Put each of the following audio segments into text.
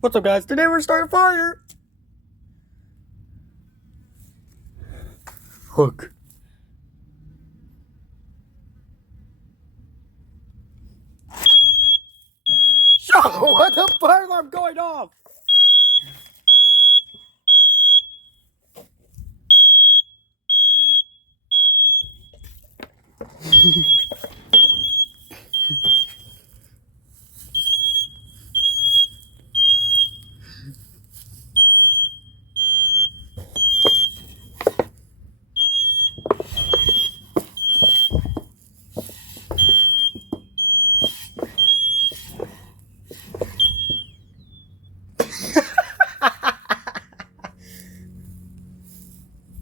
What's up, guys? Today we're starting a fire. Hook. Show! What the fire alarm going off?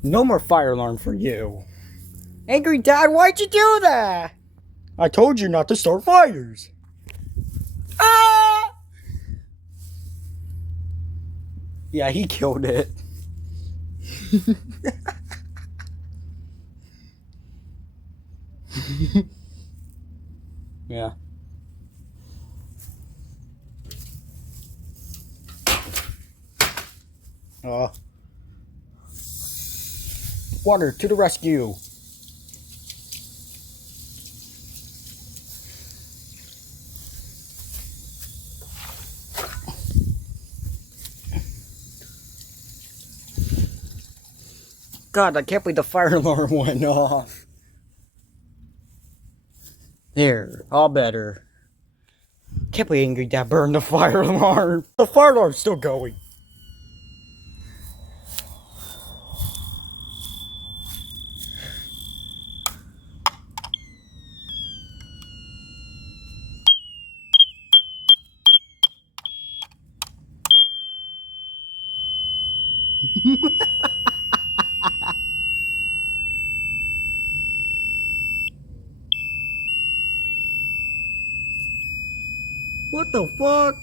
No more fire alarm for you. Angry Dad, why'd you do that? I told you not to start fires. Ah! Yeah, he killed it. Yeah. Water to the rescue. God, I can't believe the fire alarm went off. There, all better. Can't believe Angry Dad burned the fire alarm. The fire alarm's still going. What the fuck?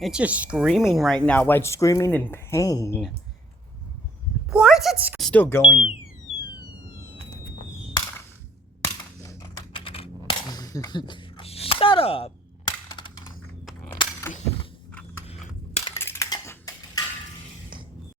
It's just screaming right now, like screaming in pain. Why is it still going? Shut up!